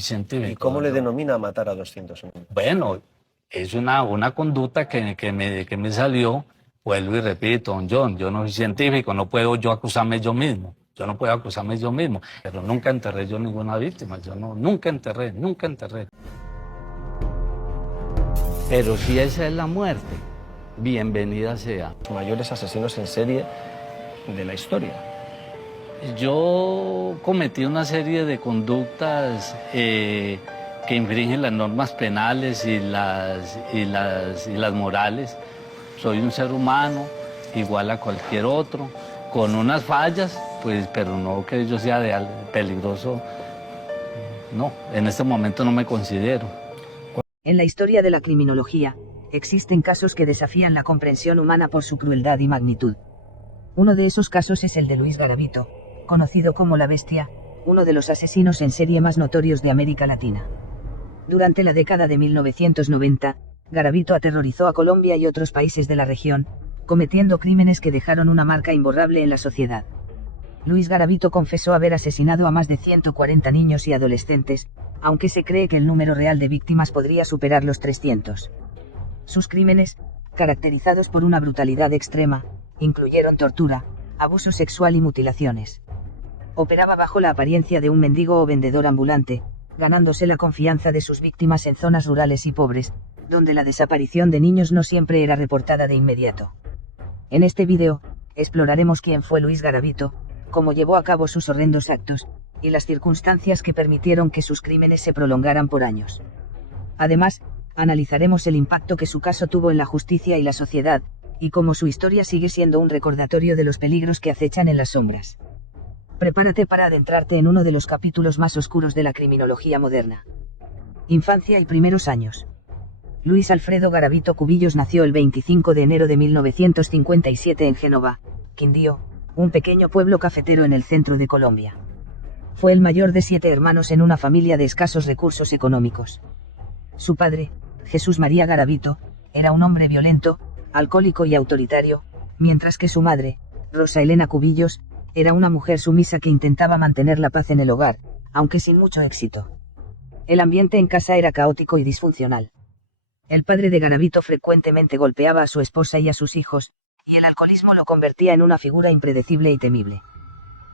científico. ¿Y cómo le denomina matar a 200 niños? Bueno, es una conducta que me salió, vuelvo y repito, don John, yo no soy científico, no puedo yo acusarme yo mismo, yo no puedo acusarme yo mismo, pero nunca enterré yo ninguna víctima, nunca enterré. Pero si esa es la muerte, bienvenida sea. Los mayores asesinos en serie de la historia. Yo cometí una serie de conductas que infringen las normas penales y las morales. Soy un ser humano igual a cualquier otro, con unas fallas, pues, pero no que yo sea peligroso. No, en este momento no me considero. En la historia de la criminología, existen casos que desafían la comprensión humana por su crueldad y magnitud. Uno de esos casos es el de Luis Garavito, conocido como La Bestia, uno de los asesinos en serie más notorios de América Latina. Durante la década de 1990, Garavito aterrorizó a Colombia y otros países de la región, cometiendo crímenes que dejaron una marca imborrable en la sociedad. Luis Garavito confesó haber asesinado a más de 140 niños y adolescentes, aunque se cree que el número real de víctimas podría superar los 300. Sus crímenes, caracterizados por una brutalidad extrema, incluyeron tortura, abuso sexual y mutilaciones. Operaba bajo la apariencia de un mendigo o vendedor ambulante, ganándose la confianza de sus víctimas en zonas rurales y pobres, donde la desaparición de niños no siempre era reportada de inmediato. En este vídeo, exploraremos quién fue Luis Garavito, cómo llevó a cabo sus horrendos actos, y las circunstancias que permitieron que sus crímenes se prolongaran por años. Además, analizaremos el impacto que su caso tuvo en la justicia y la sociedad, y cómo su historia sigue siendo un recordatorio de los peligros que acechan en las sombras. Prepárate para adentrarte en uno de los capítulos más oscuros de la criminología moderna. Infancia y primeros años. Luis Alfredo Garavito Cubillos nació el 25 de enero de 1957 en Génova, Quindío, un pequeño pueblo cafetero en el centro de Colombia. Fue el mayor de 7 hermanos en una familia de escasos recursos económicos. Su padre, Jesús María Garavito, era un hombre violento, alcohólico y autoritario, mientras que su madre, Rosa Elena Cubillos, era una mujer sumisa que intentaba mantener la paz en el hogar, aunque sin mucho éxito. El ambiente en casa era caótico y disfuncional. El padre de Garavito frecuentemente golpeaba a su esposa y a sus hijos, y el alcoholismo lo convertía en una figura impredecible y temible.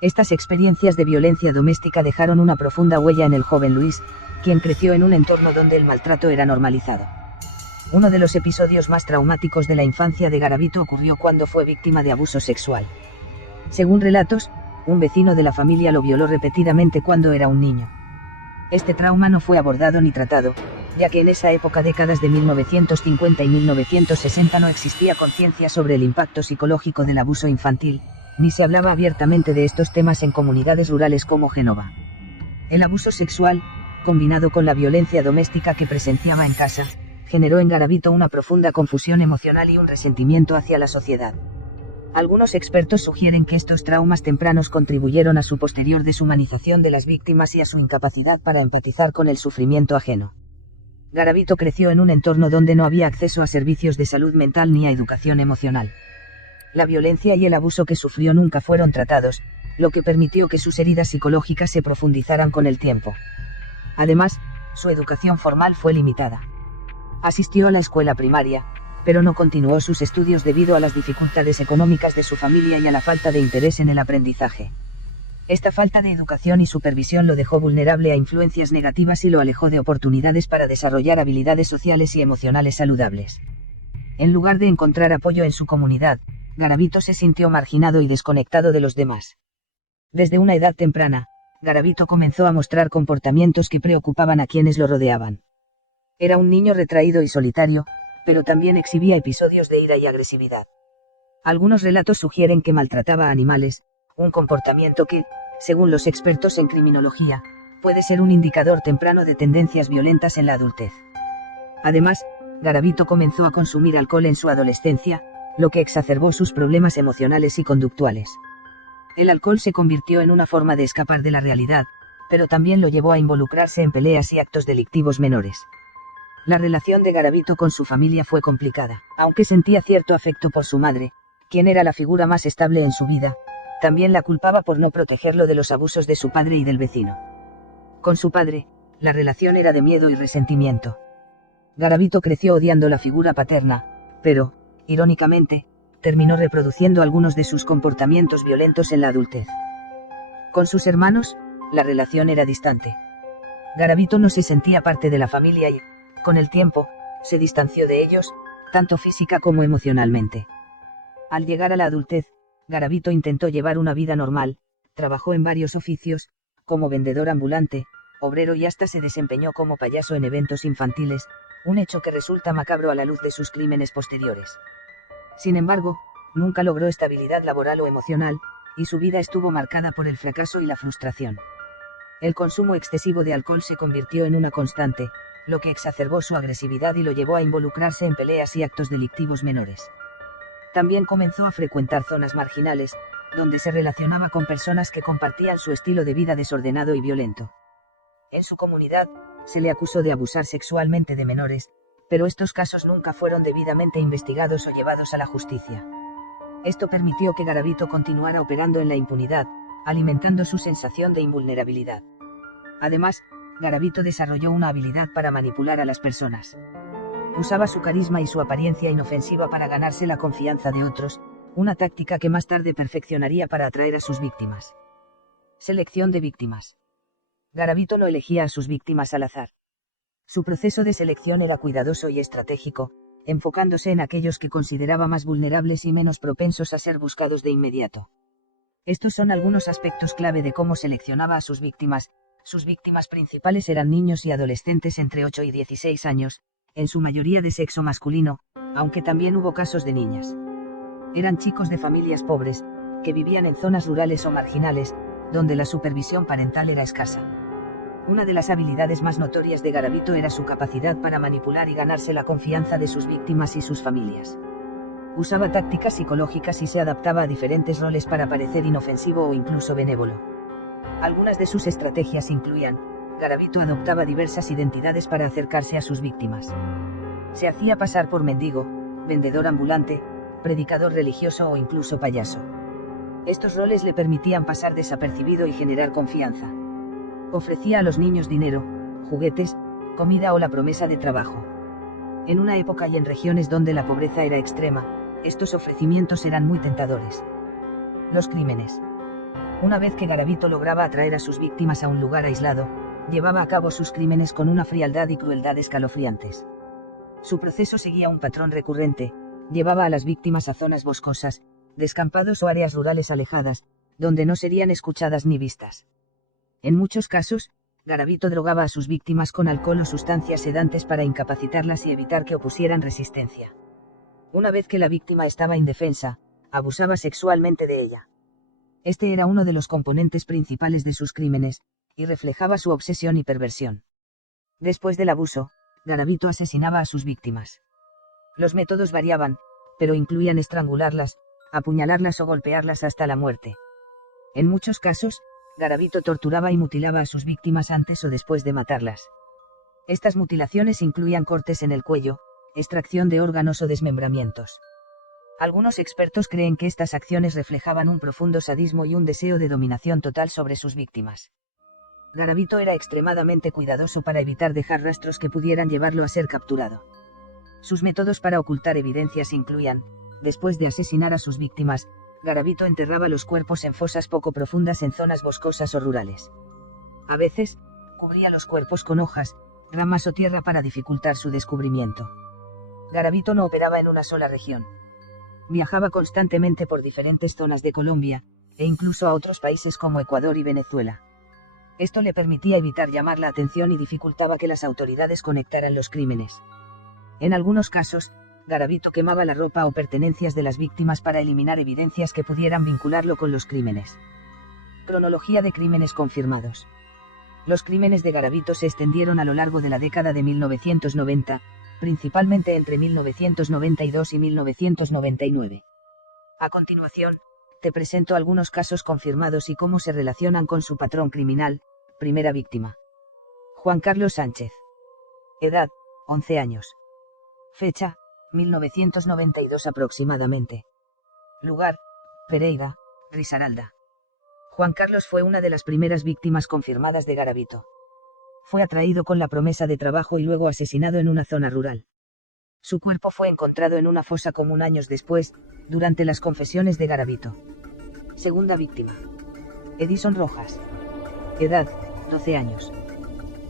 Estas experiencias de violencia doméstica dejaron una profunda huella en el joven Luis, quien creció en un entorno donde el maltrato era normalizado. Uno de los episodios más traumáticos de la infancia de Garavito ocurrió cuando fue víctima de abuso sexual. Según relatos, un vecino de la familia lo violó repetidamente cuando era un niño. Este trauma no fue abordado ni tratado, ya que en esa época, décadas de 1950 y 1960, no existía conciencia sobre el impacto psicológico del abuso infantil, ni se hablaba abiertamente de estos temas en comunidades rurales como Génova. El abuso sexual, combinado con la violencia doméstica que presenciaba en casa, generó en Garavito una profunda confusión emocional y un resentimiento hacia la sociedad. Algunos expertos sugieren que estos traumas tempranos contribuyeron a su posterior deshumanización de las víctimas y a su incapacidad para empatizar con el sufrimiento ajeno. Garavito creció en un entorno donde no había acceso a servicios de salud mental ni a educación emocional. La violencia y el abuso que sufrió nunca fueron tratados, lo que permitió que sus heridas psicológicas se profundizaran con el tiempo. Además, su educación formal fue limitada. Asistió a la escuela primaria, pero no continuó sus estudios debido a las dificultades económicas de su familia y a la falta de interés en el aprendizaje. Esta falta de educación y supervisión lo dejó vulnerable a influencias negativas y lo alejó de oportunidades para desarrollar habilidades sociales y emocionales saludables. En lugar de encontrar apoyo en su comunidad, Garavito se sintió marginado y desconectado de los demás. Desde una edad temprana, Garavito comenzó a mostrar comportamientos que preocupaban a quienes lo rodeaban. Era un niño retraído y solitario, pero también exhibía episodios de ira y agresividad. Algunos relatos sugieren que maltrataba a animales, un comportamiento que, según los expertos en criminología, puede ser un indicador temprano de tendencias violentas en la adultez. Además, Garavito comenzó a consumir alcohol en su adolescencia, lo que exacerbó sus problemas emocionales y conductuales. El alcohol se convirtió en una forma de escapar de la realidad, pero también lo llevó a involucrarse en peleas y actos delictivos menores. La relación de Garavito con su familia fue complicada, aunque sentía cierto afecto por su madre, quien era la figura más estable en su vida. También la culpaba por no protegerlo de los abusos de su padre y del vecino. Con su padre, la relación era de miedo y resentimiento. Garavito creció odiando la figura paterna, pero, irónicamente, terminó reproduciendo algunos de sus comportamientos violentos en la adultez. Con sus hermanos, la relación era distante. Garavito no se sentía parte de la familia y, con el tiempo, se distanció de ellos, tanto física como emocionalmente. Al llegar a la adultez, Garavito intentó llevar una vida normal, trabajó en varios oficios, como vendedor ambulante, obrero y hasta se desempeñó como payaso en eventos infantiles, un hecho que resulta macabro a la luz de sus crímenes posteriores. Sin embargo, nunca logró estabilidad laboral o emocional, y su vida estuvo marcada por el fracaso y la frustración. El consumo excesivo de alcohol se convirtió en una constante, lo que exacerbó su agresividad y lo llevó a involucrarse en peleas y actos delictivos menores. También comenzó a frecuentar zonas marginales, donde se relacionaba con personas que compartían su estilo de vida desordenado y violento. En su comunidad, se le acusó de abusar sexualmente de menores, pero estos casos nunca fueron debidamente investigados o llevados a la justicia. Esto permitió que Garavito continuara operando en la impunidad, alimentando su sensación de invulnerabilidad. Además, Garavito desarrolló una habilidad para manipular a las personas. Usaba su carisma y su apariencia inofensiva para ganarse la confianza de otros, una táctica que más tarde perfeccionaría para atraer a sus víctimas. Selección de víctimas. Garavito no elegía a sus víctimas al azar. Su proceso de selección era cuidadoso y estratégico, enfocándose en aquellos que consideraba más vulnerables y menos propensos a ser buscados de inmediato. Estos son algunos aspectos clave de cómo seleccionaba a sus víctimas. Sus víctimas principales eran niños y adolescentes entre 8 y 16 años, en su mayoría de sexo masculino, aunque también hubo casos de niñas. Eran chicos de familias pobres, que vivían en zonas rurales o marginales, donde la supervisión parental era escasa. Una de las habilidades más notorias de Garavito era su capacidad para manipular y ganarse la confianza de sus víctimas y sus familias. Usaba tácticas psicológicas y se adaptaba a diferentes roles para parecer inofensivo o incluso benévolo. Algunas de sus estrategias incluían: Garavito adoptaba diversas identidades para acercarse a sus víctimas. Se hacía pasar por mendigo, vendedor ambulante, predicador religioso o incluso payaso. Estos roles le permitían pasar desapercibido y generar confianza. Ofrecía a los niños dinero, juguetes, comida o la promesa de trabajo. En una época y en regiones donde la pobreza era extrema, estos ofrecimientos eran muy tentadores. Los crímenes. Una vez que Garavito lograba atraer a sus víctimas a un lugar aislado, llevaba a cabo sus crímenes con una frialdad y crueldad escalofriantes. Su proceso seguía un patrón recurrente: llevaba a las víctimas a zonas boscosas, descampados o áreas rurales alejadas, donde no serían escuchadas ni vistas. En muchos casos, Garavito drogaba a sus víctimas con alcohol o sustancias sedantes para incapacitarlas y evitar que opusieran resistencia. Una vez que la víctima estaba indefensa, abusaba sexualmente de ella. Este era uno de los componentes principales de sus crímenes, y reflejaba su obsesión y perversión. Después del abuso, Garavito asesinaba a sus víctimas. Los métodos variaban, pero incluían estrangularlas, apuñalarlas o golpearlas hasta la muerte. En muchos casos, Garavito torturaba y mutilaba a sus víctimas antes o después de matarlas. Estas mutilaciones incluían cortes en el cuello, extracción de órganos o desmembramientos. Algunos expertos creen que estas acciones reflejaban un profundo sadismo y un deseo de dominación total sobre sus víctimas. Garavito era extremadamente cuidadoso para evitar dejar rastros que pudieran llevarlo a ser capturado. Sus métodos para ocultar evidencias incluían: después de asesinar a sus víctimas, Garavito enterraba los cuerpos en fosas poco profundas en zonas boscosas o rurales. A veces, cubría los cuerpos con hojas, ramas o tierra para dificultar su descubrimiento. Garavito no operaba en una sola región. Viajaba constantemente por diferentes zonas de Colombia, e incluso a otros países como Ecuador y Venezuela. Esto le permitía evitar llamar la atención y dificultaba que las autoridades conectaran los crímenes. En algunos casos, Garavito quemaba la ropa o pertenencias de las víctimas para eliminar evidencias que pudieran vincularlo con los crímenes. Cronología de crímenes confirmados. Los crímenes de Garavito se extendieron a lo largo de la década de 1990, principalmente entre 1992 y 1999. A continuación, te presento algunos casos confirmados y cómo se relacionan con su patrón criminal. Primera víctima: Juan Carlos Sánchez. Edad: 11 años. Fecha: 1992 aproximadamente. Lugar: Pereira, Risaralda. Juan Carlos fue una de las primeras víctimas confirmadas de Garavito. Fue atraído con la promesa de trabajo y luego asesinado en una zona rural. Su cuerpo fue encontrado en una fosa común años después, durante las confesiones de Garavito. Segunda víctima. Edison Rojas. Edad, 12 años.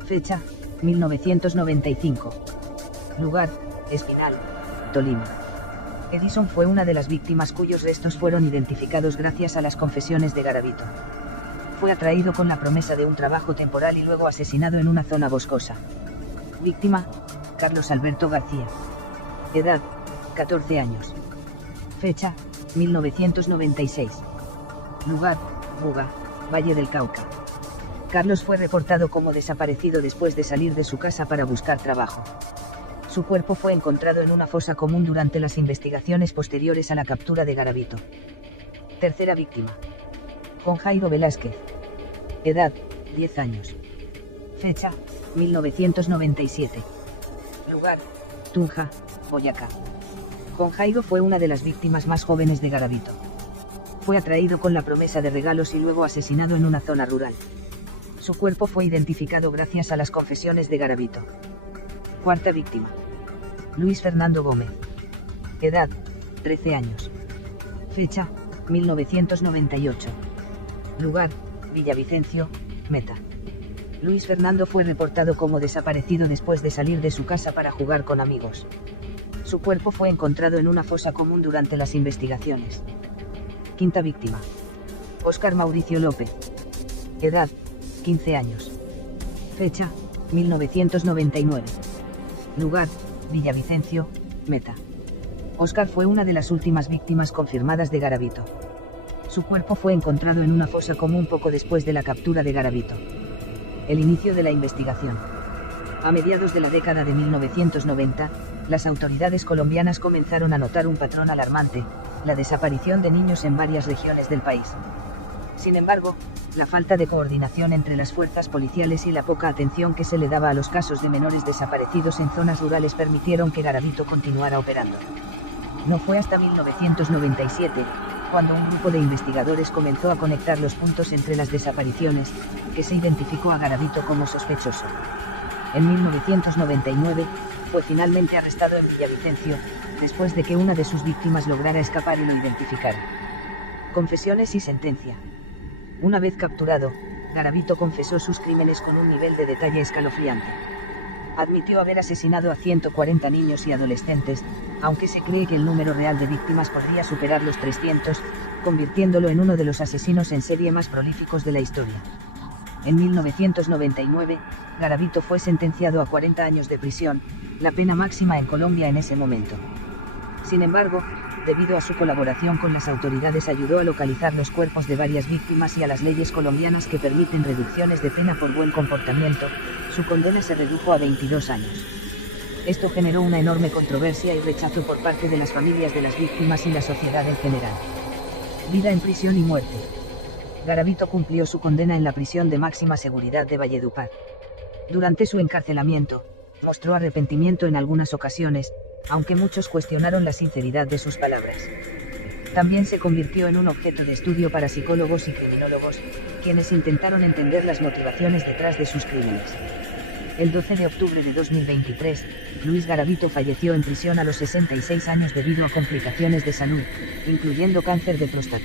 Fecha, 1995. Lugar, Espinal, Tolima. Edison fue una de las víctimas cuyos restos fueron identificados gracias a las confesiones de Garavito. Fue atraído con la promesa de un trabajo temporal y luego asesinado en una zona boscosa. Víctima, Carlos Alberto García. Edad, 14 años. Fecha, 1996. Lugar, Buga, Valle del Cauca. Carlos fue reportado como desaparecido después de salir de su casa para buscar trabajo. Su cuerpo fue encontrado en una fosa común durante las investigaciones posteriores a la captura de Garavito. Tercera víctima. Juan Jairo Velázquez. Edad, 10 años. Fecha, 1997. Lugar, Tunja, Boyacá. Juan Jairo fue una de las víctimas más jóvenes de Garavito. Fue atraído con la promesa de regalos y luego asesinado en una zona rural. Su cuerpo fue identificado gracias a las confesiones de Garavito. Cuarta víctima. Luis Fernando Gómez. Edad, 13 años. Fecha, 1998. Lugar, Villavicencio, Meta. Luis Fernando fue reportado como desaparecido después de salir de su casa para jugar con amigos. Su cuerpo fue encontrado en una fosa común durante las investigaciones. Quinta víctima. Óscar Mauricio López. Edad, 15 años. Fecha, 1999. Lugar, Villavicencio, Meta. Óscar fue una de las últimas víctimas confirmadas de Garavito. Su cuerpo fue encontrado en una fosa común poco después de la captura de Garavito. El inicio de la investigación. A mediados de la década de 1990, las autoridades colombianas comenzaron a notar un patrón alarmante: la desaparición de niños en varias regiones del país. Sin embargo, la falta de coordinación entre las fuerzas policiales y la poca atención que se le daba a los casos de menores desaparecidos en zonas rurales permitieron que Garavito continuara operando. No fue hasta 1997, cuando un grupo de investigadores comenzó a conectar los puntos entre las desapariciones, que se identificó a Garavito como sospechoso. En 1999, fue finalmente arrestado en Villavicencio, después de que una de sus víctimas lograra escapar y lo identificara. Confesiones y sentencia. Una vez capturado, Garavito confesó sus crímenes con un nivel de detalle escalofriante. Admitió haber asesinado a 140 niños y adolescentes, aunque se cree que el número real de víctimas podría superar los 300, convirtiéndolo en uno de los asesinos en serie más prolíficos de la historia. En 1999, Garavito fue sentenciado a 40 años de prisión, la pena máxima en Colombia en ese momento. Sin embargo, debido a su colaboración con las autoridades, ayudó a localizar los cuerpos de varias víctimas y a las leyes colombianas que permiten reducciones de pena por buen comportamiento, su condena se redujo a 22 años. Esto generó una enorme controversia y rechazo por parte de las familias de las víctimas y la sociedad en general. Vida en prisión y muerte. Garavito cumplió su condena en la prisión de máxima seguridad de Valledupar. Durante su encarcelamiento, mostró arrepentimiento en algunas ocasiones, aunque muchos cuestionaron la sinceridad de sus palabras. También se convirtió en un objeto de estudio para psicólogos y criminólogos, quienes intentaron entender las motivaciones detrás de sus crímenes. El 12 de octubre de 2023, Luis Garavito falleció en prisión a los 66 años debido a complicaciones de salud, incluyendo cáncer de próstata.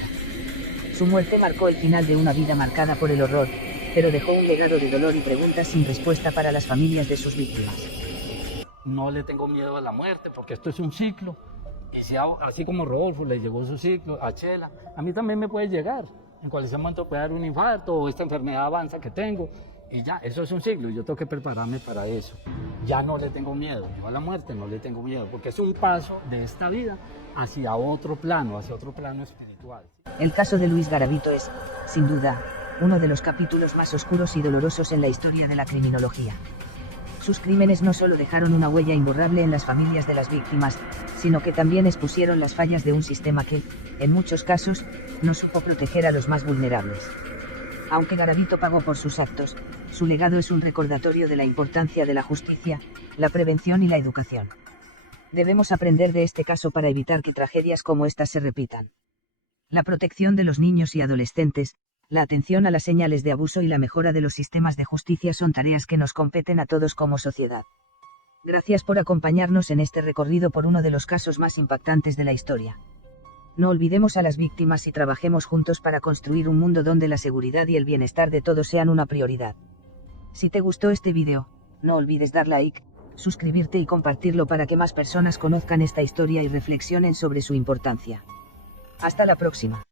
Su muerte marcó el final de una vida marcada por el horror, pero dejó un legado de dolor y preguntas sin respuesta para las familias de sus víctimas. No le tengo miedo a la muerte porque esto es un ciclo. Y si así como Rodolfo le llegó su ciclo, a Chela, a mí también me puede llegar. En cualquier momento puede dar un infarto o esta enfermedad avanza que tengo. Y ya, eso es un ciclo y yo tengo que prepararme para eso. Ya no le tengo miedo, yo a la muerte no le tengo miedo, porque es un paso de esta vida hacia otro plano espiritual. El caso de Luis Garavito es, sin duda, uno de los capítulos más oscuros y dolorosos en la historia de la criminología. Sus crímenes no solo dejaron una huella imborrable en las familias de las víctimas, sino que también expusieron las fallas de un sistema que, en muchos casos, no supo proteger a los más vulnerables. Aunque Garavito pagó por sus actos, su legado es un recordatorio de la importancia de la justicia, la prevención y la educación. Debemos aprender de este caso para evitar que tragedias como estas se repitan. La protección de los niños y adolescentes, La atención a las señales de abuso y la mejora de los sistemas de justicia son tareas que nos competen a todos como sociedad. Gracias por acompañarnos en este recorrido por uno de los casos más impactantes de la historia. No olvidemos a las víctimas y trabajemos juntos para construir un mundo donde la seguridad y el bienestar de todos sean una prioridad. Si te gustó este vídeo, no olvides dar like, suscribirte y compartirlo para que más personas conozcan esta historia y reflexionen sobre su importancia. Hasta la próxima.